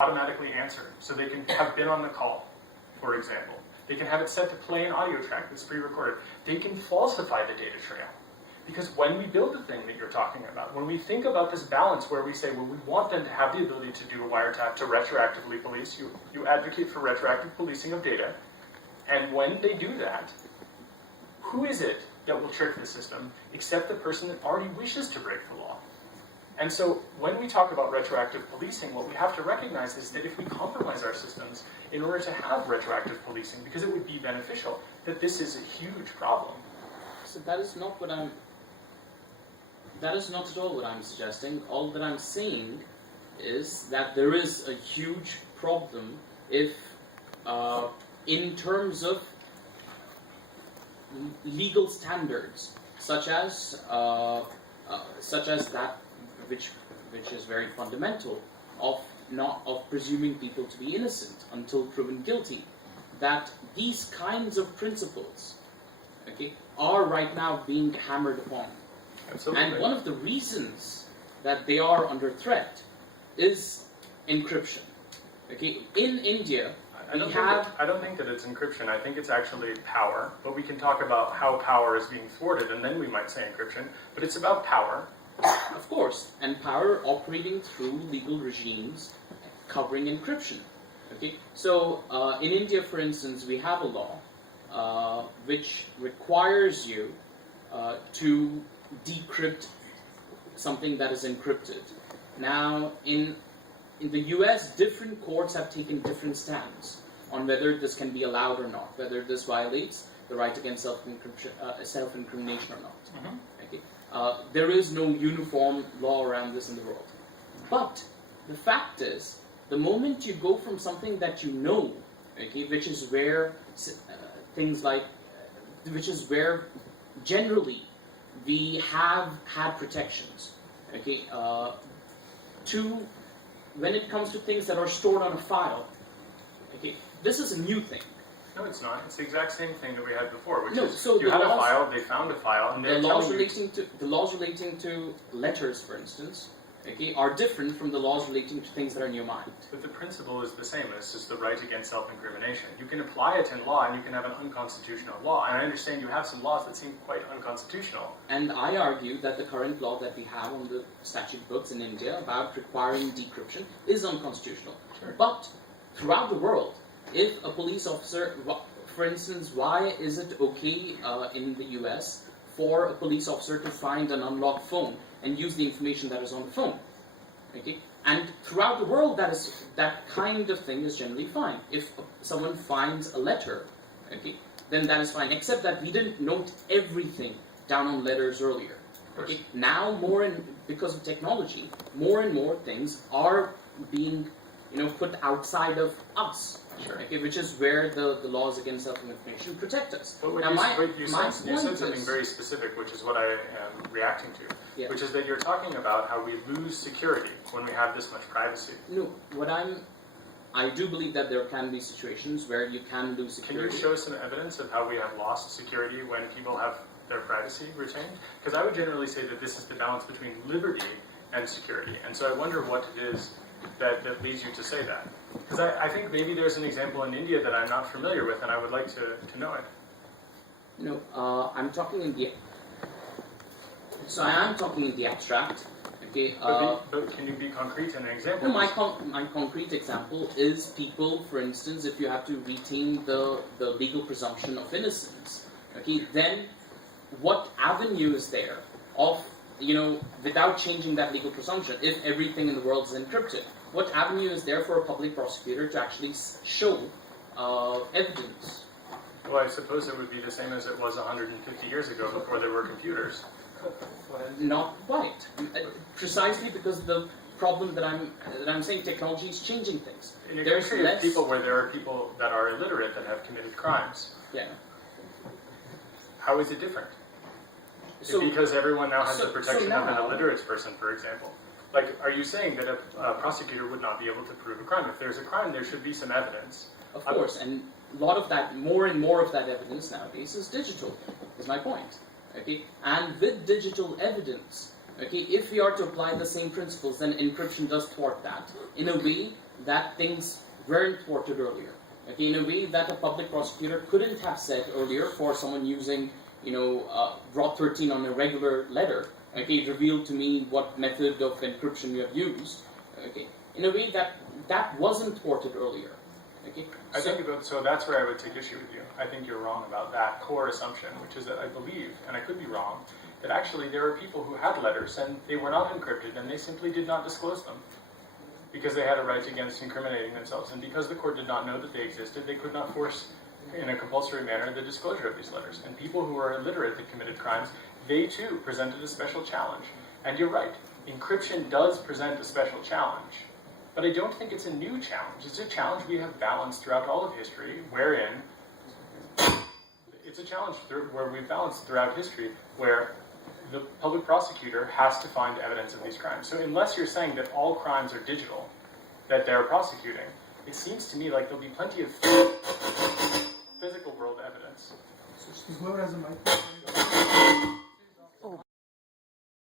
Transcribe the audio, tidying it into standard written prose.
automatically answer, so they can have been on the call, for example. They can have it set to play an audio track that's pre-recorded. They can falsify the data trail. Because when we build the thing that you're talking about, when we think about this balance where we say, well, we want them to have the ability to do a wiretap to retroactively police, you advocate for retroactive policing of data, and when they do that, who is it that will trick the system except the person that already wishes to break the law? And so when we talk about retroactive policing, what we have to recognize is that if we compromise our systems in order to have retroactive policing, because it would be beneficial, that this is a huge problem. So that is not what that is not at all what I'm suggesting. All that I'm saying is that there is a huge problem if, in terms of legal standards, such as that which is very fundamental of presuming people to be innocent until proven guilty, that these kinds of principles, okay, are right now being hammered upon. Absolutely. And one of the reasons that they are under threat is encryption. Okay, in India, I don't think that it's encryption. I think it's actually power. But we can talk about how power is being thwarted, and then we might say encryption. But it's about power. Of course, and power operating through legal regimes covering encryption. Okay, so in India, for instance, we have a law which requires you to decrypt something that is encrypted. Now, in the US, different courts have taken different stands on whether this can be allowed or not, whether this violates the right against self-incrimination or not. Mm-hmm. Okay. There is no uniform law around this in the world. But the fact is, the moment you go from something that you know, okay, which is where things like, which is where generally we have had protections, okay, to when it comes to things that are stored on a file, okay, this is a new thing. No, it's not. It's the exact same thing that we had before, which is so you had a file, they found a file, and the laws relating to letters, for instance, okay, are different from the laws relating to things that are in your mind. But the principle is the same. It's just the right against self-incrimination. You can apply it in law, and you can have an unconstitutional law. And I understand you have some laws that seem quite unconstitutional. And I argue that the current law that we have on the statute books in India about requiring decryption is unconstitutional. Sure. But throughout the world, if a police officer, for instance, why is it okay in the US for a police officer to find an unlocked phone and use the information that is on the phone? Okay, and throughout the world, that kind of thing is generally fine. If someone finds a letter, okay, then that is fine. Except that we didn't note everything down on letters earlier. Okay, now because of technology, more and more things are being, put outside of us. Sure. Okay, which is where the laws against self-incrimination protect us. But you said something very specific, which is what I am reacting to, yeah. Which is that you're talking about how we lose security when we have this much privacy. No, I do believe that there can be situations where you can lose security. Can you show some evidence of how we have lost security when people have their privacy retained? Because I would generally say that this is the balance between liberty and security. And so I wonder what it is that leads you to say that. Because I think maybe there's an example in India that I'm not familiar with, and I would like to know it. No, I'm talking in the... So I am talking in the abstract. Okay. But can you be concrete in an example? No, my concrete example is people, for instance, if you have to retain the legal presumption of innocence, okay, then what avenue is there of, without changing that legal presumption, if everything in the world is encrypted, what avenue is there for a public prosecutor to actually show evidence? Well, I suppose it would be the same as it was 150 years ago before there were computers. Not quite. Precisely because the problem that I'm saying, technology is changing things. In a country of people where there are people that are illiterate that have committed crimes. Yeah. How is it different? Because everyone now has the protection of an illiterate person, for example. Like, are you saying that a prosecutor would not be able to prove a crime? If there's a crime, there should be some evidence. Of course, and a lot of that, more and more of that evidence nowadays is digital, is my point. Okay, and with digital evidence, okay, if we are to apply the same principles, then encryption does thwart that in a way that things weren't thwarted earlier. Okay, in a way that a public prosecutor couldn't have said earlier for someone using, Rot 13 on a regular letter. Okay, it revealed to me what method of encryption you have used. Okay, in a way that wasn't thwarted earlier. Okay, So that's where I would take issue with you. I think you're wrong about that core assumption, which is that I believe, and I could be wrong, that actually there are people who had letters and they were not encrypted and they simply did not disclose them because they had a right against incriminating themselves, and because the court did not know that they existed, they could not force in a compulsory manner the disclosure of these letters. And people who are illiterate that committed crimes, they too presented a special challenge. And you're right, encryption does present a special challenge, but I don't think it's a new challenge. It's a challenge we have balanced throughout all of history, wherein it's a challenge where we've balanced throughout history, where the public prosecutor has to find evidence of these crimes. So unless you're saying that all crimes are digital, that they're prosecuting, it seems to me like there'll be plenty of physical world evidence. Whoever has a mic.